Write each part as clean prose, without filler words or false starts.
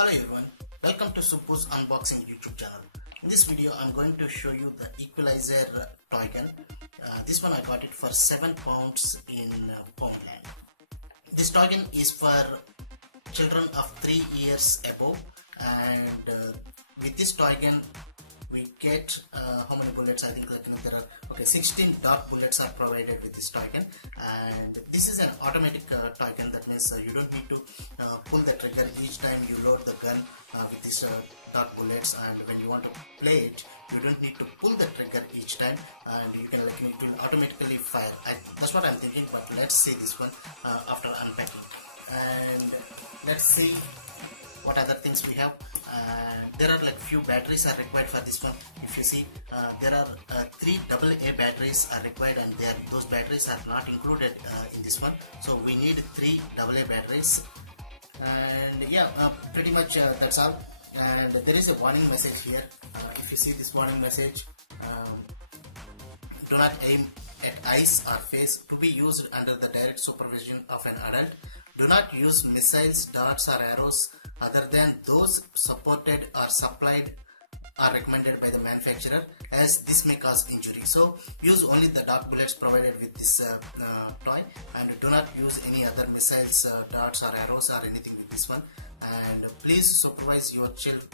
Hello everyone, welcome to Subbu's Unboxing YouTube channel. In this video I am going to show you the Equalizer toy gun. This one I got it for 7 pounds in Homeland. This toy gun is for children of 3 years above, and with this toy gun we get how many bullets? I think there are 16 dot bullets are provided with this toy gun, and this is an automatic toy gun. That means you don't need to pull the trigger each time you load the gun with these dot bullets, and when you want to play it you don't need to pull the trigger each time, and you can it will automatically fire. That's what I'm thinking, but let's see this one after unpacking, and let's see what other things we have. There are few batteries are required for this one. If you see, there are 3 AA batteries are required, and those batteries are not included in this one, so we need 3 AA batteries. And yeah, pretty much that's all. And there is a warning message here. If you see this warning message, do not aim at eyes or face, to be used under the direct supervision of an adult. Do not use missiles, darts or arrows other than those supported or supplied or recommended by the manufacturer, as this may cause injury. So use only the dot bullets provided with this toy, and do not use any other missiles, darts or arrows or anything with this one. And please supervise your child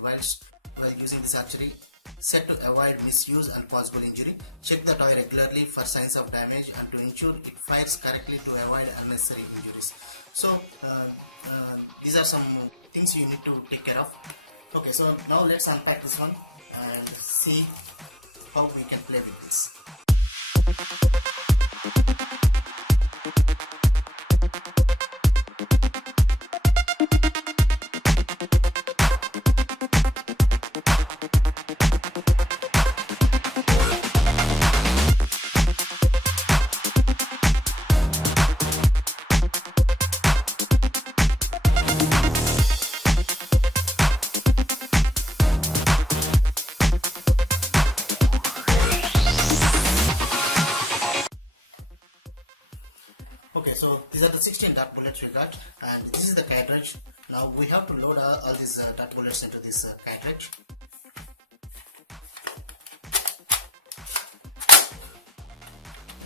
while using this archery set to avoid misuse and possible injury. Check the toy regularly for signs of damage and to ensure it fires correctly to avoid unnecessary injuries. So these are some things you need to take care of. Okay, so now let's unpack this one and see how we can play with this. Okay, so these are the 16 dot bullets we got, and this is the cartridge. Now we have to load all these dot bullets into this cartridge.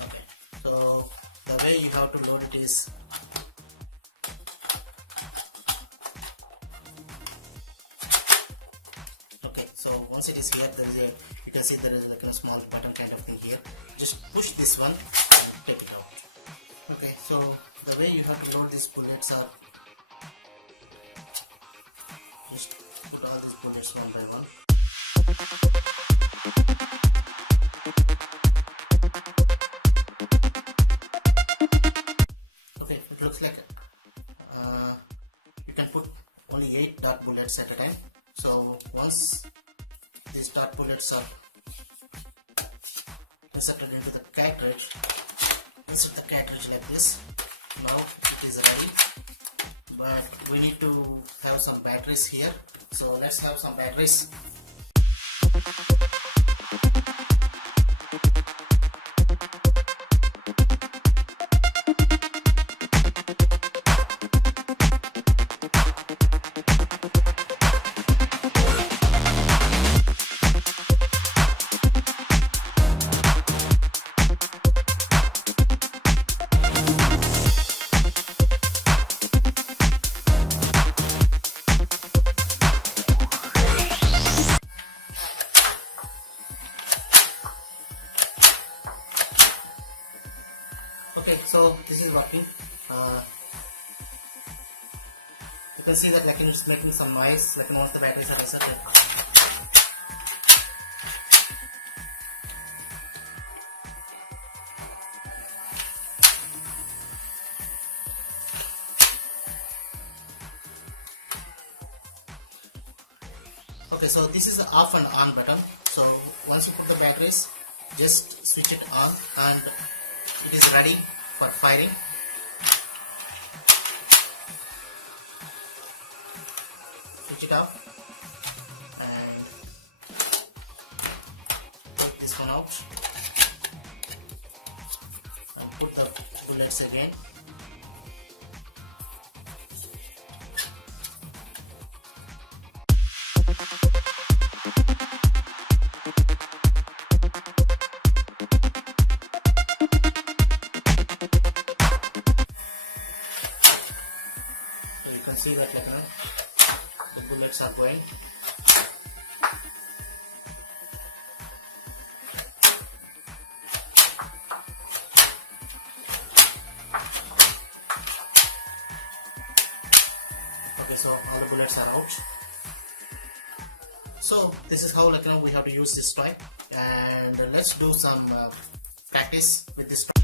Okay, so the way you have to load it is, okay, so once it is here, then you can see there is a small button kind of thing here. Just push this one and take it out. Okay, so the way you have to load these bullets are, just put all these bullets one by one. Okay, it looks like you can put only 8 dot bullets at a time. So once these dot bullets are inserted into the cartridge, insert the cartridge like this. Now it is ready, but we need to have some batteries here, so let's have some batteries. Okay, so this is working. You can see that it's making some noise once the batteries are inserted. Okay, so this is the off and on button. So once you put the batteries, just switch it on and it is ready for firing. Switch it off and take this one out and put the bullets again. can see that the bullets are going. Okay, so all the bullets are out. So this is how we have to use this toy, and let's do some practice with this toy.